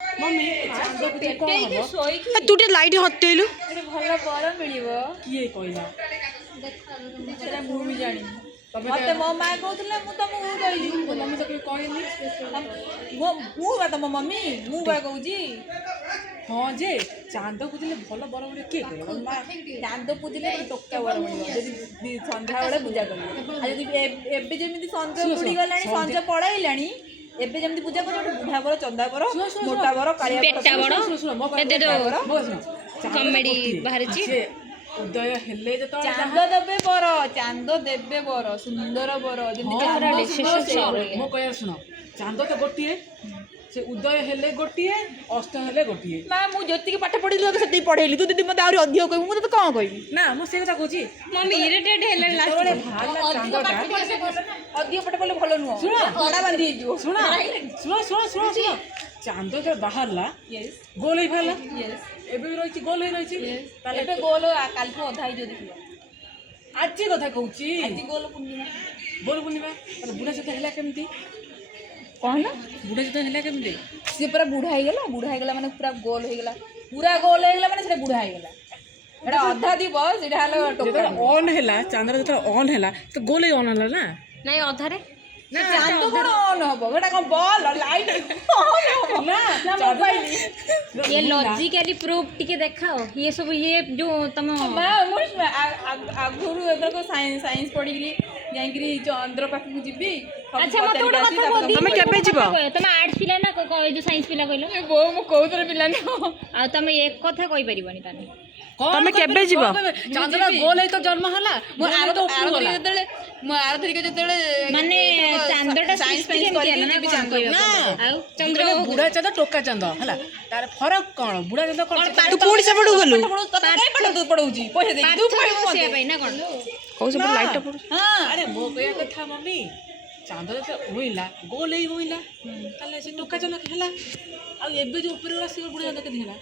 mummy चांद को कौन हबो तू टे लाइट हतेलु भल बर मिलिबो किए कहला सेटा मु भी जानी मते मो मां कहतले मु तुमको कहली मम्मी तो कोई कहनी मु बा तम मम्मी मु बा कहूजी हाँ जे चांद को दिले भल बर गुड़े किए कहला चांद पूजिले टोका बर मिलिबो जदि संध्या बेले पूजा करियो आ जदि एबे जेमिति संध्या बुडी गलानी संध्या पड़ाइलानी एबे जेमिति पूजा करियो बुढ़ा बर चंदा बर मोटा बर कालिया पेटा बड़ एते तो कॉमेडी बाहर छी उदय हेले जतो चांद देबे बर सुंदर बर जेमिति मो कह सुनो चांद तो गोटिए से उदय हेले गोटिए अस्त हेले गोटिए ना मु जति के पाठ पढिलु सेति पढेली तू दीदी मते आउरी अधिक कहू मु तो कोन कहबी ना मो से କଥା कहूची मम्मी इरिटेट हेले लास्ट भाला चांदटा अधिक पाठ पढले भलो नुह सुनो बड़ा बांधी जो सुनो चांद जो बाहरला यस गोल ही भाला यस एबे भी रहिची गोल ही रहिची ताले एबे गोल काल को अधा जो देखियो आज कथा कहूची आज गोल पूर्णिमा ताले बुढ़ा सहित हेला केमती कहन बुढ़ा सहित हेला केमती से पूरा बुढ़ा हो गला माने पूरा गोल हो गला माने से बुढ़ा हो गला एटा अधा दिबो सेटा हलो टोका ऑन हेला चांद्र जत ऑन हेला तो गोल ही ऑन हेला ना नहीं अधारे ना चांद कोन ऑन हबो एटा कोन बॉल लाइट ऑन ना ना मोबाइल ये लॉजिकली प्रूफ टिके देखाओ ये सब ये जो तुम मैं मुझ आगुरु एबर को साइंस पढ़िली जाइकरी चंद्र पाख को जीबी अच्छा मत गोटे कथा को तुम केबे जीबो तुम आर्ट्स पिला ना जो साइंस पिला कहलो बो मु कोउतर पिला न आ तुम एक कथा कहि परिबनी ताने तमे केबे जीबो चांद्र गोल ही तो जन्म होला मु आरो तो जतले मु आरो तरीके जतले माने चांदटा साइंस केमति हला ना चांद ना आ चंद्र बुढ़ा चांद टोका चांद हला तार फरक कोन बुढ़ा चांद कोन तू पुणी से पडू गलु काय पडू पडूजी पैसे दे तू पडू से भाई ना कोन कौ से लाइट पडू हां अरे मो कया कथा मम्मी चांद तो होइला गोल ही होइला ताले से टोका चांद हला आ एबे जो ऊपर वाला से बुढ़ा चांद के दिला